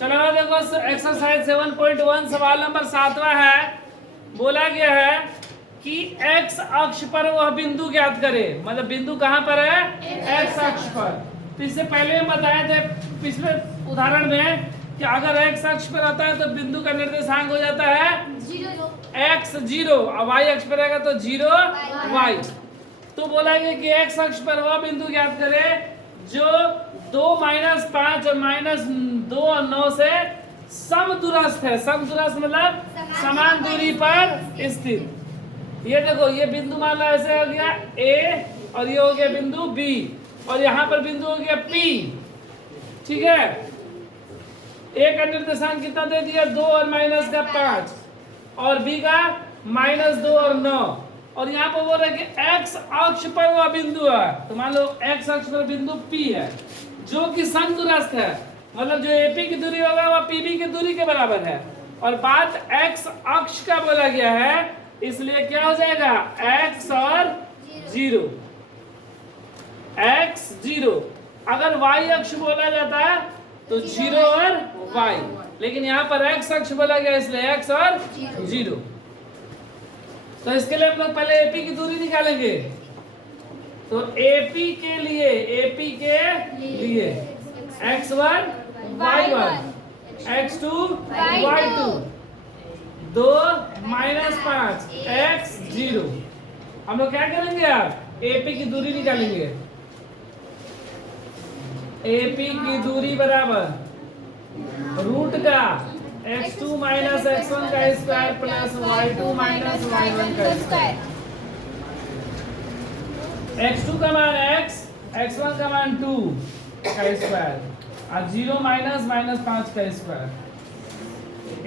चलो देखो एक्सरसाइज 7.1 सवाल नंबर 7वां है। बोला गया है कि x अक्ष पर वह बिंदु ज्ञात करे, मतलब बिंदु कहां पर है, x अक्ष पर। तो इससे पहले हम बताए थे पिछले उदाहरण में कि अगर x अक्ष पर आता है तो बिंदु का निर्देशांक हो जाता है x 0 और y अक्ष पर आएगा तो 0 y। तो बोला गया कि x अक्ष पर वह बिंदु ज्ञात करे जो 2 - 5 और -2 और 9 से समदूरस्थ है। समदूरस्थ मतलब समान दूरी पर स्थित। ये देखो ये बिंदु मान लो ऐसे हो गया A और ये हो गया बिंदु B और यहाँ पर बिंदु हो गया P। ठीक है, A का निर्देशांक कितना दे दिया 2 और -5 और B का -2 और 9 और यहाँ पर बोल रहे कि x अक्ष पर वह बिंदु है। तो मान लो x अक्ष पर बिंदु P है जो कि समदूरस्थ है, मतलब जो AP की दूरी होगा वह PB की दूरी के बराबर है। और बात x अक्ष का बोला गया है इसलिए क्या हो जाएगा x और 0 x 0। अगर y अक्ष बोला जाता है तो 0 और y, लेकिन यहाँ पर x अक्ष बोला गया इसलिए x और 0। तो इसके लिए हम लोग पहले AP की दूरी निकालेंगे। तो AP के लिए x1 y1 x2 y2 2 - 5 x 0। हम लोग क्या करेंगे आप AP की दूरी निकालेंगे। AP की दूरी बराबर रूट का x2 - x1 का स्क्वायर प्लस y2 - y1 का स्क्वायर। x2 का मान x, x1 का मान 2 का स्क्वायर और 0 - -5 का स्क्वायर।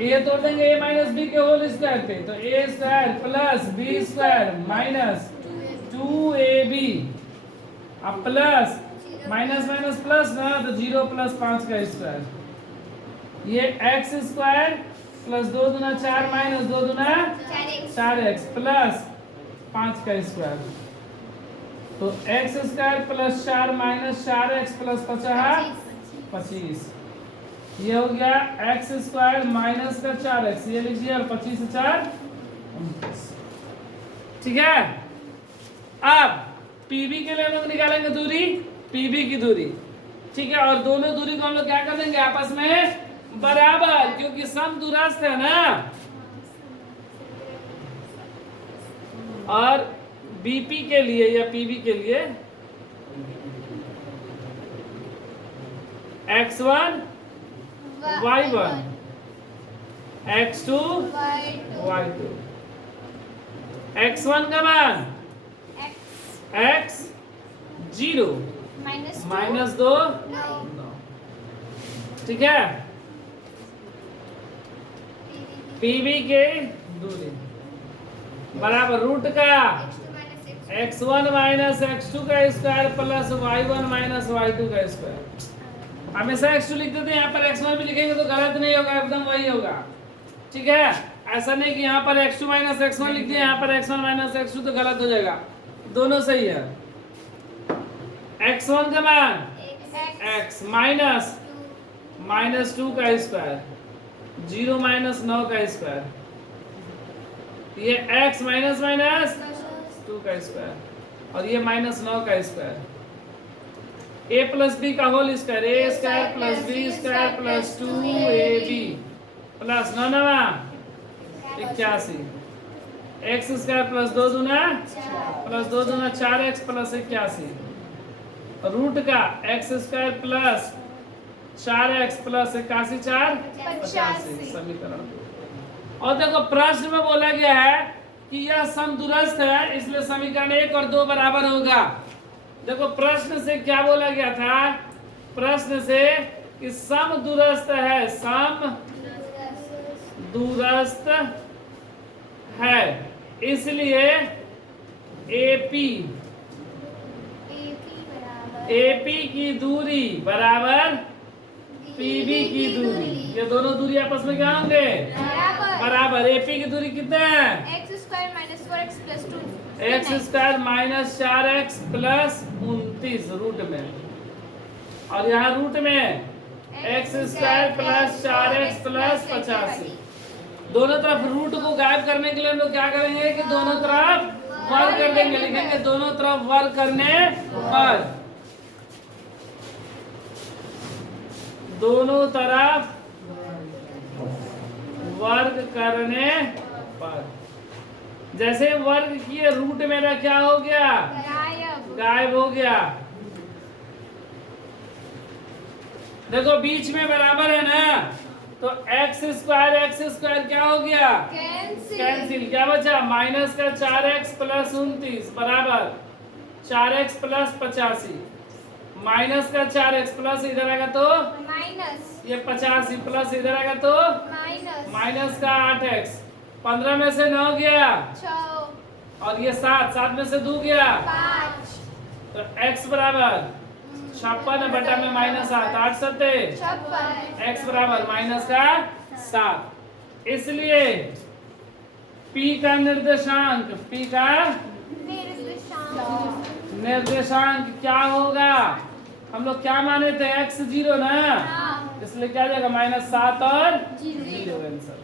ये तोड़ देंगे a - b के होल स्क्वायर पे, तो a square plus b square minus 2ab अब प्लस माइनस प्लस ना तो 0 + 5 का स्क्वायर। ये x स्क्वायर प्लस 2 दूना 4 माइनस 2 दूना 4x प्लस 5 का स्क्वायर। तो x square plus 4 minus 4x plus 25। ये हो गया x स्क्वायर माइनस का 4x, ये लिख दिया और 25 से 4 29। ठीक है, अब PB के लिए हम लोग निकालेंगे दूरी, PB की दूरी। ठीक है, और दोनों दूरी को हम लोग क्या कर देंगे आपस में बराबर, क्योंकि समदूरस्थ है ना। और BP के लिए या PB के लिए x1 y1 x2 y2। x1 का मान x 0 -2 ठीक है। PB के दूरी बराबर रूट का x1 - x2 का स्क्वायर प्लस y1 - y2 का स्क्वायर। हमेशा x2 लिख देते हैं, यहाँ पर x1 भी लिखेंगे तो गलत नहीं होगा, एकदम वही होगा। ठीक है, ऐसा नहीं कि यहाँ पर x2 - x1 लिख दिया, यहाँ पर x1 - x2 तो गलत हो जाएगा, दोनों सही है। x1 का मान x माइनस -2 का स्क्वायर 0 - 9 का स्क्वायर। ये x माइनस 2 का स्क्वायर और ये -9 का स्क्वायर। a प्लस b का whole square, a square plus b square plus 2ab plus 9 81 x square plus 2 दूना प्लस 2 दूना 4x प्लस 81 रूट का x square plus 4x plus 81 4 85 समीकरण। और देखो प्रश्न में बोला गया है कि यह समदूरस्थ है इसलिए समीकरण 1 और 2 बराबर होगा। देखो प्रश्न से क्या बोला गया था, प्रश्न से कि समदूरस्थ है, समदूरस्थ है इसलिए AP की दूरी बराबर PB की दूरी। ये दोनों दूरी आपस में क्या होंगे बराबर। AP की दूरी कितने हैं x square minus 4x plus 2 x square minus 4x plus 29 root में, और यहाँ रूट में x square plus 4x plus 85। दोनों तरफ रूट को गायब करने के लिए हम लोग क्या करेंगे कि दोनों तरफ वर्ग कर देंगे, लिखेंगे दोनों तरफ वर्ग करने पर, दोनों तरफ वर्ग करने पर। जैसे वर्ग किए रूट मेरा क्या हो गया, गायब हो गया। देखो बीच में बराबर है ना, तो एक्स स्क्वायर क्या हो गया, कैंसिल। क्या बचा, माइनस का 4x प्लस 29 बराबर 4x प्लस 85, माइनस का 4x प्लस इधर आएगा तो माइनस, ये 85 प्लस इधर आएगा तो माइनस का 8x, 15 में से 9 गया 6 और ये 7 में से 2 गया, 5 तो x बराबर 56 बटा में माइनस 8 सत्ते 56 x बराबर माइनस का 7। इसलिए p का निर्देशांक निर्देशांक क्या होगा, हम लोग क्या माने थे x 0 ना, इसलिए क्या जाएगा -7 और 0 आंसर।